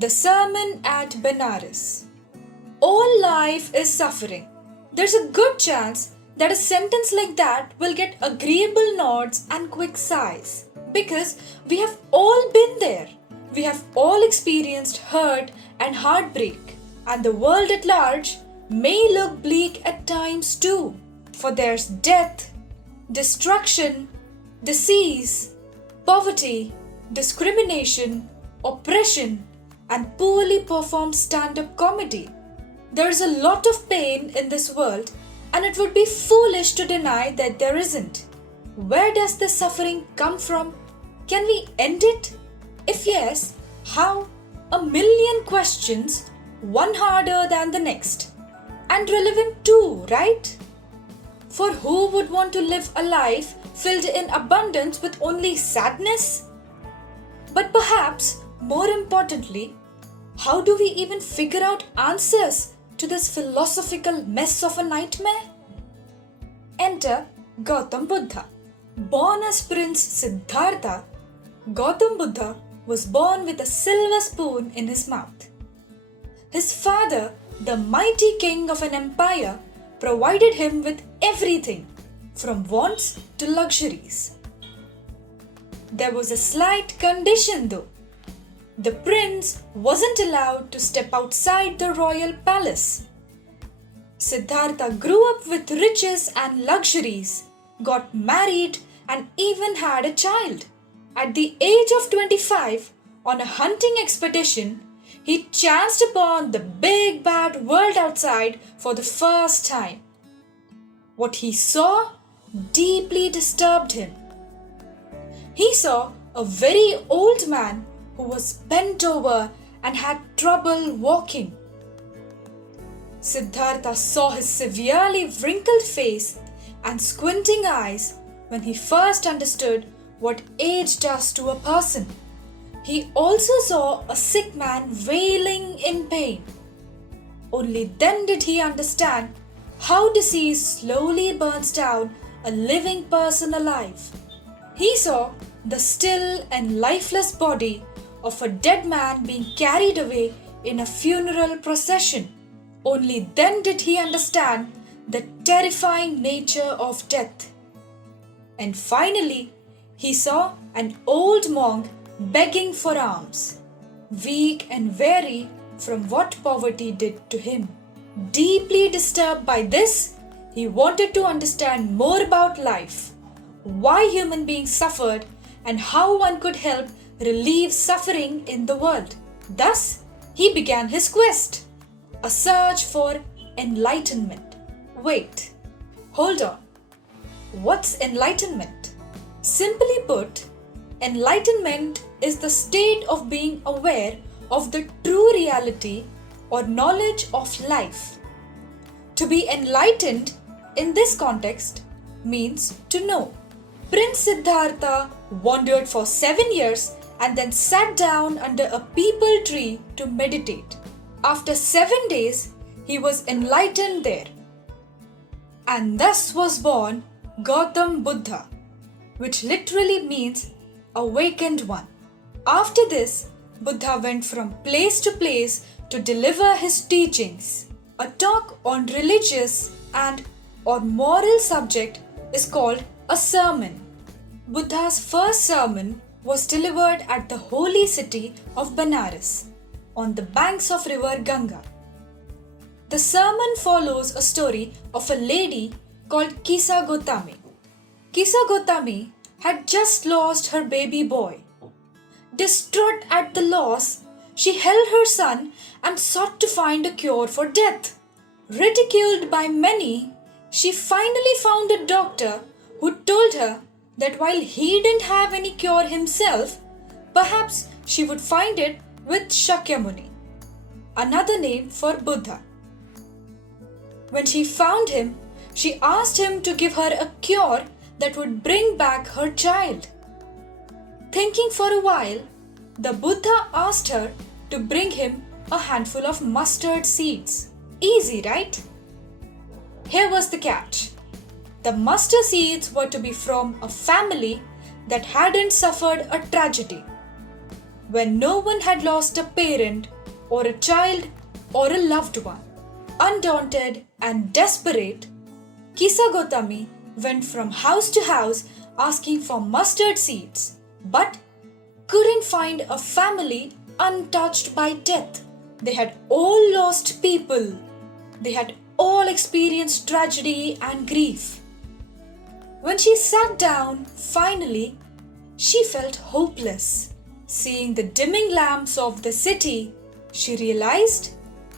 The sermon at Benares. All life is suffering. There's a good chance that a sentence like that will get agreeable nods and quick sighs, because we have all been there. We have all experienced hurt and heartbreak, and the world at large may look bleak at times too, for there's death, destruction, disease, poverty, discrimination, oppression, and poorly performed stand-up comedy. There is a lot of pain in this world, and it would be foolish to deny that there isn't. Where does this suffering come from? Can we end it? If yes, how? A million questions, one harder than the next. And relevant too, right? For who would want to live a life filled in abundance with only sadness? But perhaps, more importantly, how do we even figure out answers to this philosophical mess of a nightmare? Enter Gautam Buddha. Born as Prince Siddhartha, Gautam Buddha was born with a silver spoon in his mouth. His father, the mighty king of an empire, provided him with everything, from wants to luxuries. There was a slight condition though. The prince wasn't allowed to step outside the royal palace. Siddhartha grew up with riches and luxuries, got married, and even had a child. At the age of 25, on a hunting expedition, he chanced upon the big bad world outside for the first time. What he saw deeply disturbed him. He saw a very old man who was bent over and had trouble walking. Siddhartha saw his severely wrinkled face and squinting eyes when he first understood what age does to a person. He also saw a sick man wailing in pain. Only then did he understand how disease slowly burns down a living person alive. He saw the still and lifeless body of a dead man being carried away in a funeral procession. Only then did he understand the terrifying nature of death. And finally, he saw an old monk begging for alms, weak and weary from what poverty did to him. Deeply disturbed by this, he wanted to understand more about life, why human beings suffered, and how one could help relieve suffering in the world. Thus, he began his quest, a search for enlightenment. Wait, hold on. What's enlightenment? Simply put, enlightenment is the state of being aware of the true reality or knowledge of life. To be enlightened in this context means to know. Prince Siddhartha wandered for 7 years and then sat down under a peepal tree to meditate. After 7 days, he was enlightened there. And thus was born Gautam Buddha, which literally means awakened one. After this, Buddha went from place to place to deliver his teachings. A talk on religious and or moral subject is called a sermon. Buddha's first sermon was delivered at the holy city of Benares, on the banks of river Ganga. The sermon follows a story of a lady called Kisa Gotami. Kisa Gotami had just lost her baby boy. Distraught at the loss, she held her son and sought to find a cure for death. Ridiculed by many, she finally found a doctor who told her that while he didn't have any cure himself, perhaps she would find it with Shakyamuni, another name for Buddha. When she found him, she asked him to give her a cure that would bring back her child. Thinking for a while, the Buddha asked her to bring him a handful of mustard seeds. Easy, right? Here was the catch. The mustard seeds were to be from a family that hadn't suffered a tragedy. when no one had lost a parent or a child or a loved one. Undaunted and desperate, Kisa Gautami went from house to house asking for mustard seeds, but couldn't find a family untouched by death. They had all lost people. They had all experienced tragedy and grief. When she sat down, finally, she felt hopeless. Seeing the dimming lamps of the city, she realized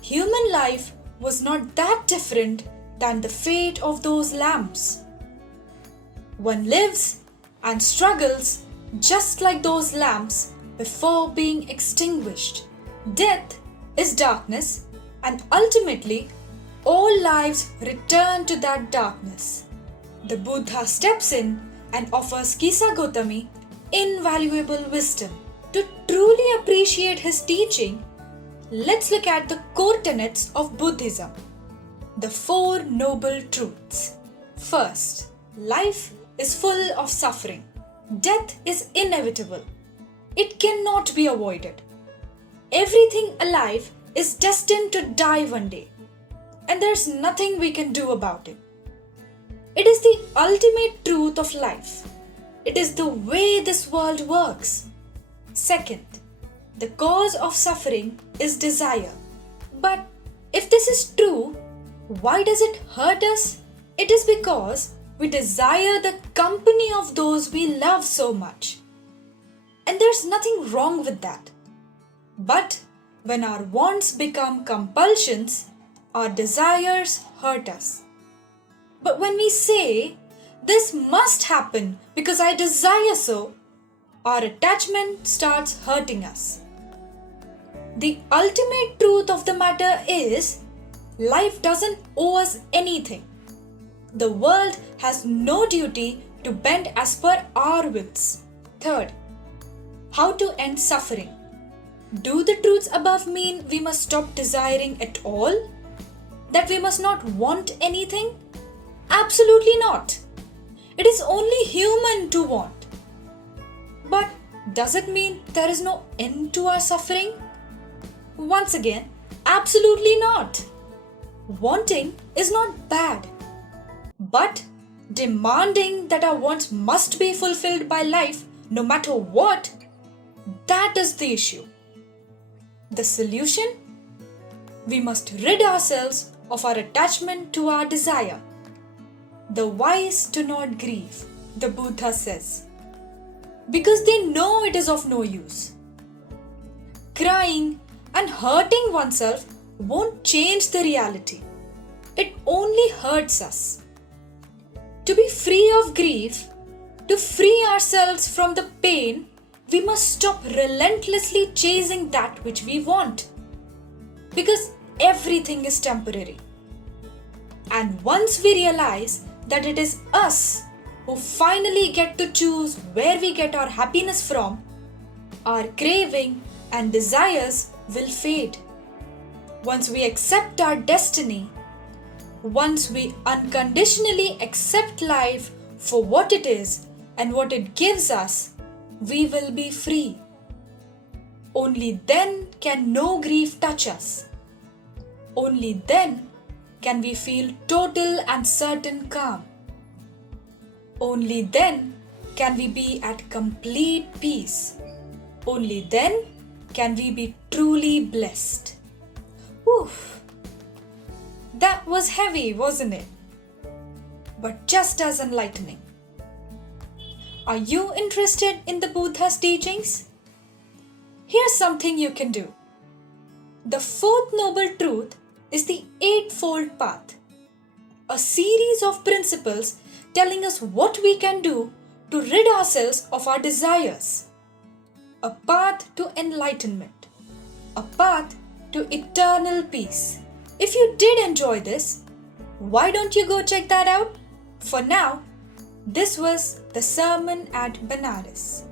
human life was not that different than the fate of those lamps. One lives and struggles just like those lamps before being extinguished. Death is darkness, and ultimately all lives return to that darkness. The Buddha steps in and offers Kisa Gautami invaluable wisdom. To truly appreciate his teaching, let's look at the core tenets of Buddhism. The Four Noble Truths. First, life is full of suffering. Death is inevitable. It cannot be avoided. Everything alive is destined to die one day, and there's nothing we can do about it. It is the ultimate truth of life. It is the way this world works. Second, the cause of suffering is desire. But if this is true, why does it hurt us? It is because we desire the company of those we love so much. And there's nothing wrong with that. But when our wants become compulsions, our desires hurt us. But when we say, this must happen because I desire so, our attachment starts hurting us. The ultimate truth of the matter is, life doesn't owe us anything. The world has no duty to bend as per our wills. Third, how to end suffering. Do the truths above mean we must stop desiring at all? That we must not want anything? Absolutely not. It is only human to want. But does it mean there is no end to our suffering? Once again, absolutely not. Wanting is not bad. But demanding that our wants must be fulfilled by life, no matter what, that is the issue. The solution? We must rid ourselves of our attachment to our desire. The wise do not grieve, the Buddha says, because they know it is of no use. Crying and hurting oneself won't change the reality. It only hurts us. To be free of grief, to free ourselves from the pain, we must stop relentlessly chasing that which we want. Because everything is temporary. And once we realize that it is us who finally get to choose where we get our happiness from, our craving and desires will fade. Once we accept our destiny, once we unconditionally accept life for what it is and what it gives us, we will be free. Only then can no grief touch us. Only then can we feel total and certain calm. Only then can we be at complete peace. Only then can we be truly blessed. Oof. That was heavy, wasn't it? But just as enlightening. Are you interested in the Buddha's teachings? Here's something you can do. The fourth noble truth is the Eightfold Path, a series of principles telling us what we can do to rid ourselves of our desires. A path to enlightenment, a path to eternal peace. If you did enjoy this, why don't you go check that out? For now, this was the sermon at Benares.